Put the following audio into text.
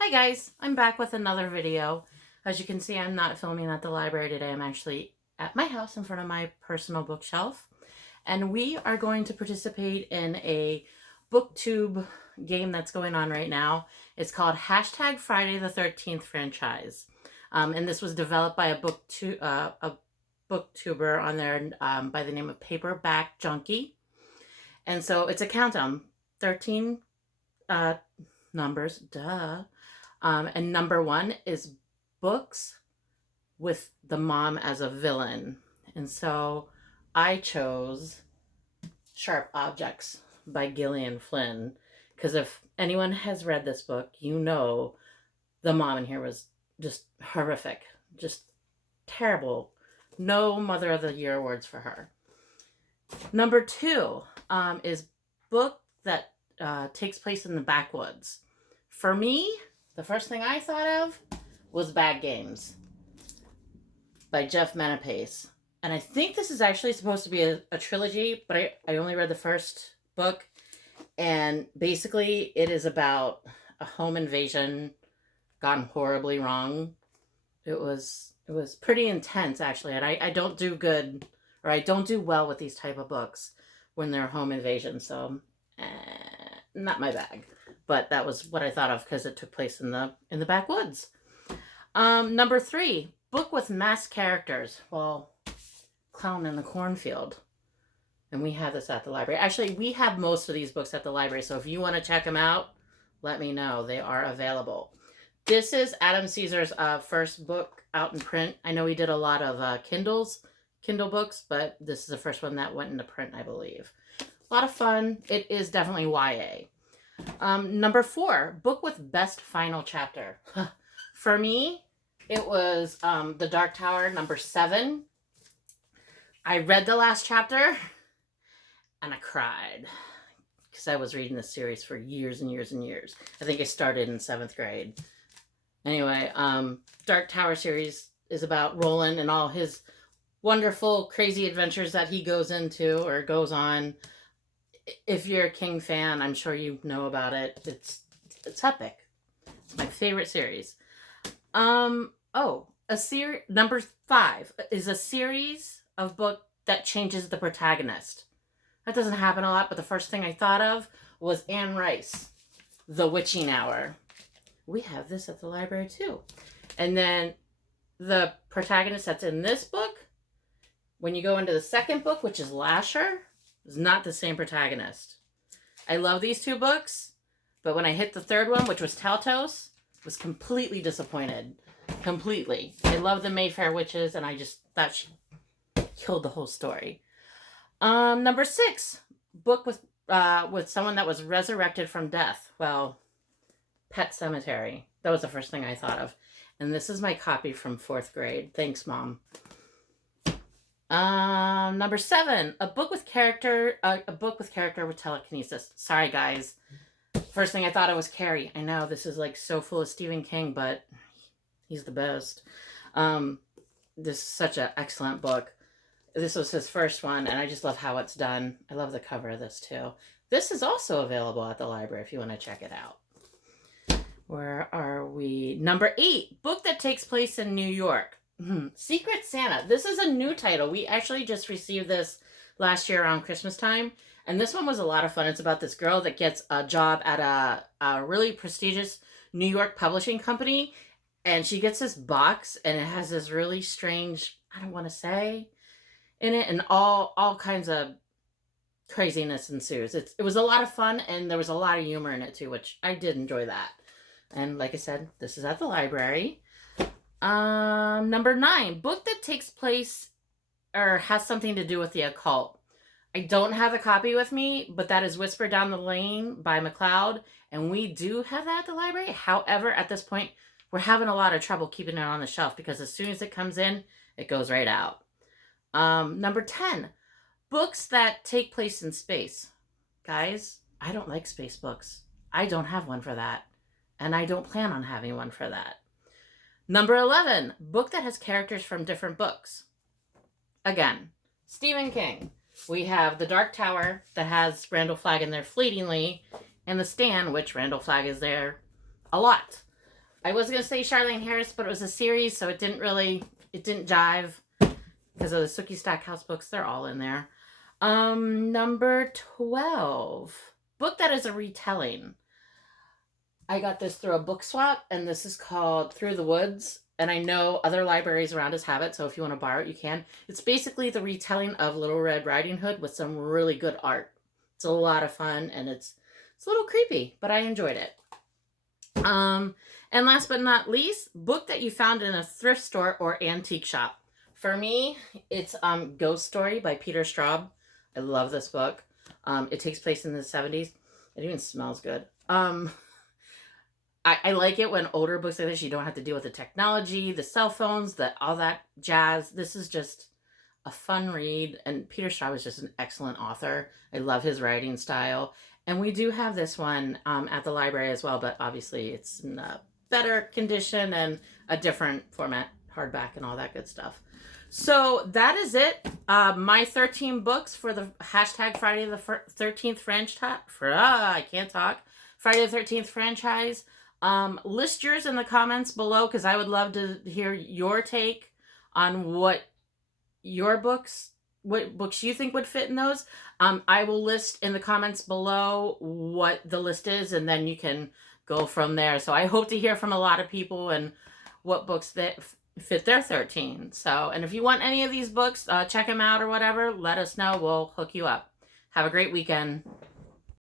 Hi guys, I'm back with another video. As you can see, I'm not filming at the library today. I'm actually at my house in front of my personal bookshelf. And we are going to participate in a booktube game that's going on right now. It's called Hashtag Friday the 13th franchise. And this was developed by a booktuber on there by the name of Paperback Junkie. And so it's a countdown, 13 uh, numbers, duh. And number one is books with the mom as a villain. And so I chose Sharp Objects by Gillian Flynn. Because if anyone has read this book, you know the mom in here was just horrific, just terrible. No Mother of the Year awards for her. Number two is book that takes place in the backwoods. For me, the first thing I thought of was Bad Games by Jeff Menapace. And I think this is actually supposed to be a trilogy, but I only read the first book. And basically, it is about a home invasion gone horribly wrong. It was pretty intense, actually. And I don't do good, or I don't do well with these type of books when they're home invasion. So, not my bag. But that was what I thought of because it took place in the backwoods. Number three, book with masked characters. Well, Clown in the Cornfield. And we have this at the library. Actually, we have most of these books at the library. So if you want to check them out, let me know. They are available. This is Adam Caesar's first book out in print. I know he did a lot of Kindle books, but this is the first one that went into print, I believe. A lot of fun. It is definitely YA. Number four, book with best final chapter. For me, it was The Dark Tower, number 7. I read the last chapter and I cried because I was reading this series for years and years and years. I think I started in 7th grade. Anyway, Dark Tower series is about Roland and all his wonderful, crazy adventures that he goes into or goes on. If you're a King fan, I'm sure you know about it. It's epic. It's my favorite series. Number 5 is a series of book that changes the protagonist. That doesn't happen a lot, but the first thing I thought of was Anne Rice, The Witching Hour. We have this at the library too. And then the protagonist that's in this book, when you go into the second book, which is Lasher, is not the same protagonist. I love these two books, but when I hit the third one, which was Taltos, was completely disappointed. Completely. I love the Mayfair Witches, and I just thought she killed the whole story. Number 6, book with someone that was resurrected from death. Well, Pet Sematary. That was the first thing I thought of. And this is my copy from 4th grade. Thanks, Mom. Number 7, a book with character with telekinesis. Sorry, guys. First thing I thought of was Carrie. I know this is like so full of Stephen King, but he's the best. This is such an excellent book. This was his first one, and I just love how it's done. I love the cover of this too. This is also available at the library if you want to check it out. Where are we? Number 8, book that takes place in New York. Secret Santa. This is a new title. We actually just received this last year around Christmas time. And this one was a lot of fun. It's about this girl that gets a job at a really prestigious New York publishing company. And she gets this box, and it has this really strange, I don't want to say, in it. And all kinds of craziness ensues. It was a lot of fun, and there was a lot of humor in it too, which I did enjoy that. And like I said, this is at the library. Number 9, book that takes place or has something to do with the occult. I don't have the copy with me, but that is Whisper Down the Lane by McLeod, and we do have that at the library. However, at this point, we're having a lot of trouble keeping it on the shelf because as soon as it comes in, it goes right out. Number 10, books that take place in space. Guys, I don't like space books. I don't have one for that, and I don't plan on having one for that. Number 11, book that has characters from different books. Again, Stephen King. We have The Dark Tower that has Randall Flagg in there fleetingly, and The Stand, which Randall Flagg is there a lot. I was going to say Charlene Harris, but it was a series, so it didn't jive because of the Sookie Stackhouse books. They're all in there. Number 12. Book that is a retelling. I got this through a book swap, and this is called Through the Woods. And I know other libraries around us have it, so if you want to borrow it, you can. It's basically the retelling of Little Red Riding Hood with some really good art. It's a lot of fun, and it's a little creepy, but I enjoyed it. And last but not least, book that you found in a thrift store or antique shop. For me, it's Ghost Story by Peter Straub. I love this book. It takes place in the 70s. It even smells good. I like it when older books like this, you don't have to deal with the technology, the cell phones, all that jazz. This is just a fun read. And Peter Straub is just an excellent author. I love his writing style. And we do have this one at the library as well, but obviously it's in a better condition and a different format, hardback and all that good stuff. So that is it. My 13 books for the hashtag Friday the 13th franchise. I can't talk. Friday the 13th franchise. List yours in the comments below because I would love to hear your take on what books you think would fit in those. I will list in the comments below what the list is, and then you can go from there. So I hope to hear from a lot of people and what books that fit their 13. So, and if you want any of these books, check them out or whatever, let us know. We'll hook you up. Have a great weekend.